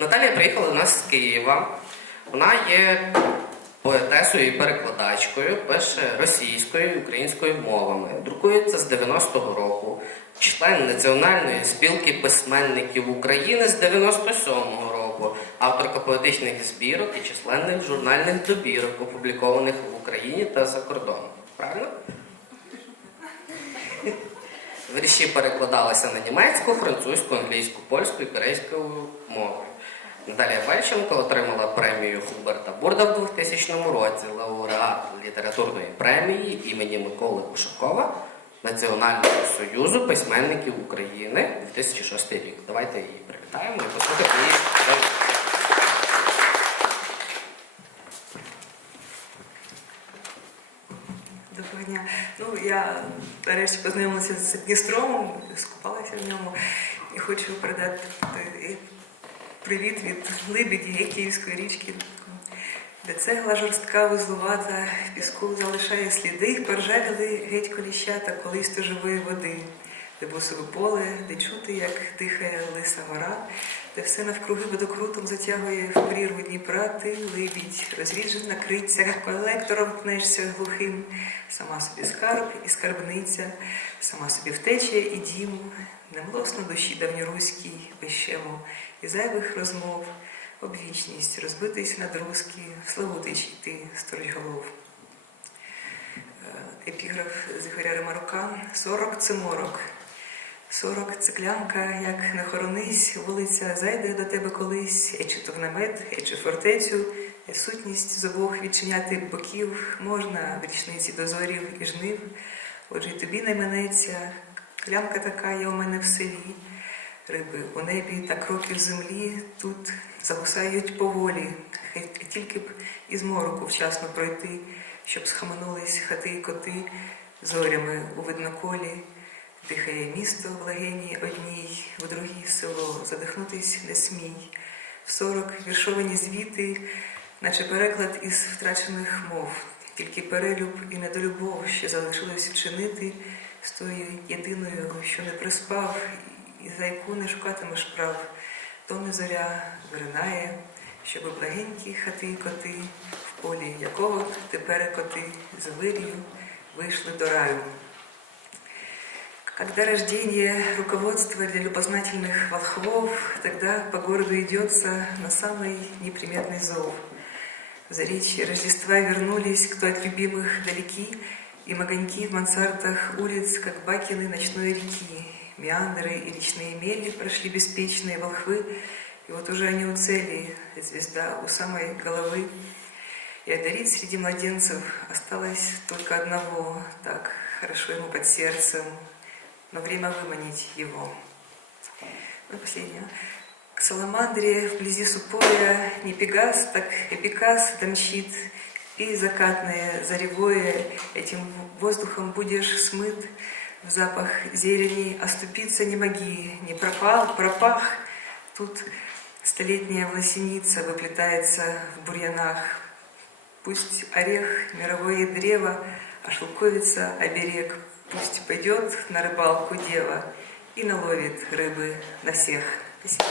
Наталія приїхала до нас з Києва. Вона є поетесою і перекладачкою, пише російською і українською мовами. Друкується з 90-го року. Член Національної спілки письменників України з 97-го року, авторка поетичних збірок і численних журнальних добірок, опублікованих в Україні та за кордоном. Правильно? Вірші перекладалися на німецьку, французьку, англійську, польську і корейську мови. Наталія Вельченко отримала премію Хуберта Бурда в 2000 році, лауреат літературної премії імені Миколи Ушакова Національного союзу письменників України 2006 рік. Давайте її привітаємо і послухаємо її. Доброго дня. Ну, я нарешті познайомилася з Дністром, скупалася в ньому і хочу передати е, привіт від Либіді Київської річки, де цегла жорстка вузлувата, піску залишає сліди, поржавіли геть коліщата колись то живої води, де босове поле, де чути, як дихає лиса гора, де все навкруги водокрутом затягує в прірву Дніпра, ти либідь, розріджена криця, колектором пнешся глухим, сама собі скарб і скарбниця, сама собі втеча і дім, немлосно душі давньоруській, безщему, і зайвих розмов, обвічність, розбитись на друзки, славутич ти, сторож голов. Е, Епіграф з Ігоря Ремарука «Сорок це морок». Сорок циклянка, як не хоронись, вулиця зайде до тебе колись, е чи то в намет, е чи фортецю, е сутність з обох відчиняти боків можна в річниці дозорів і жнив. Отже, й тобі не минеться, клямка така є у мене в селі. Риби у небі та кроки в землі тут загусають поволі, Хай тільки б із мороку вчасно пройти, щоб схаменулись хати й коти зорями у видноколі. Дихає місто в легені одній, в другій село, задихнутись не смій. В сорок віршовані звіти, наче переклад із втрачених мов, тільки перелюб і недолюбов, що залишилось вчинити з тою єдиною, що не приспав, і за яку не шукатимеш прав, то не зоря виринає, щоби благенькі хати й коти, в полі якого тепер коти з вирію вийшли до раю. Когда рождение руководства для любознательных волхвов, тогда по городу идется на самый неприметный зов. За речи Рождества вернулись, кто от любимых далеки, и огоньки в мансардах улиц, как бакины ночной реки. Меандры и речные мели прошли беспечные волхвы, и вот уже они у цели, звезда у самой головы. И одарить среди младенцев осталось только одного, так хорошо ему под сердцем, но время выманить его. Ну, последнее. К Саламандре вблизи Супоя не Пегас, так Эпикас домчит, и закатное, заревое, этим воздухом будешь смыт, в запах зелени оступиться не моги, не пропал, пропах. Тут столетняя власеница выплетается в бурьянах. Пусть орех мировое древо, а шелковица оберег. Пусть пойдет на рыбалку дева и наловит рыбы на всех. Спасибо.